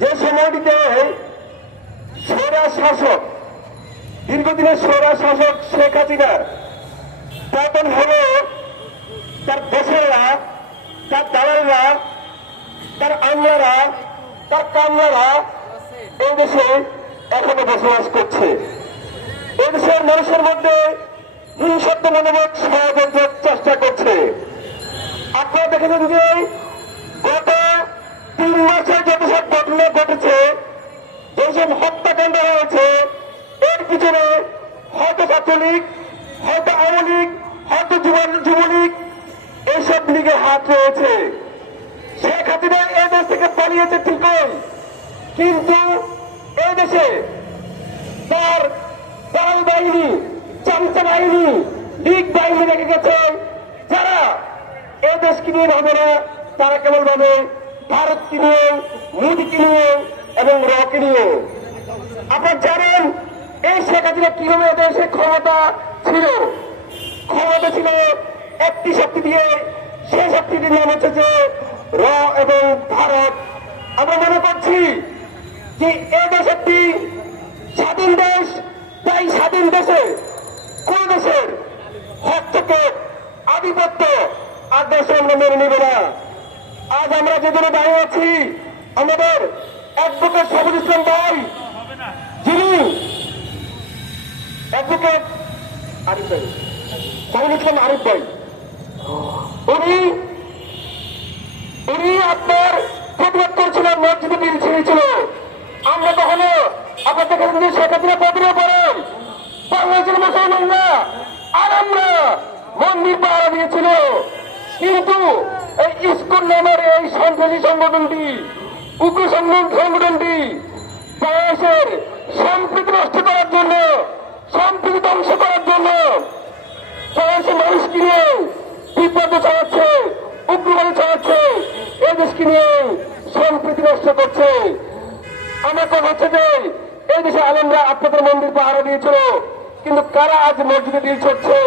যে সময়টিতে স্বৈরা শাসক, দীর্ঘদিনের স্বৈরা শাসক শেখ হাসিনার পতন হল, তার দেশেরা, তার দালালরা, তার আমলারা, তার কামলারা এই দেশে এখনো বসবাস করছে। এই দেশের মানুষের মধ্যে হিংসাত্ম মনোভাব ষড়যন্ত্রের চেষ্টা করছে। আপনারা দেখেছেন যে গত 3 মাসে যত সব ঘটনা ঘটেছে, যেসব হত্যাকাণ্ড হয়েছে, এর পিছনে হয়তো ছাত্রলীগ, হয়তো আওয়ামী লীগ, হয়তো যুবলীগ, এইসব লীগের হাত রয়েছে। শেখ হাসিনা এই দেশ থেকে পালিয়েছে ঠিকই, কিন্তু এই দেশে তার দালাল বাহিনী, চামচা বাহিনী, লীগ বাহিনী রেখে গেছে, যারা এই দেশকে নিয়ে ভাবে না, তারা কেবল ভাবে ভারতকে নিয়ে, মোদীকে নিয়ে এবং রকে নিয়ে। আপনারা জানেন এই শেখ হাসিনা কিভাবে দেশে ক্ষমতা ছিল। ক্ষমতা ছিল একটি শক্তি দিয়ে, সেই শক্তিটির নাম হচ্ছে যে র এবং ভারত। আমরা মনে করছি যে এই দেশ একটি স্বাধীন দেশ, তাই স্বাধীন দেশে কোন দেশের হস্তক্ষেপ, আধিপত্য আর দেশে আমরা মেনে নেব না। আজ আমরা যেখানে দাঁড়িয়ে আছি, আমাদের অ্যাডভোকেট শফিকুল ইসলাম ভাই, যিনি অ্যাডভোকেট আরিফ ভাই, শফিকুল ইসলাম আরিফ ভাই, উনি আপনার প্রতিবাদ করছিলেন, মসজিদে বিল ছিঁড়েছিল। আমরা কখনো আপনার দেখেছেন যে শেখ হাসিনা পতনের পরে বাংলাদেশের মুসলমানরা আর আমরা মন্দির পাহারা দিয়েছিল, কিন্তু এই ইসকন নামের এই সন্ত্রাসী সংগঠনটি, উগ্র সংগঠনটি বাংলাদেশের সম্প্রীতি নষ্ট করার জন্য, সম্প্রীতি ধ্বংস করার জন্য বাংলাদেশের মানুষকে নিয়ে বিপদ ছড়াচ্ছে, উগ্রবাদী ছড়াচ্ছে, এই দেশকে নিয়ে সম্প্রীতি নষ্ট করছে। আমার কথা হচ্ছে যে এই দেশে আলেমরা আপনাদের মন্দির পাহারা দিয়েছিল, কিন্তু কারা আজ মসজিদে ঢিল ছড়ছে?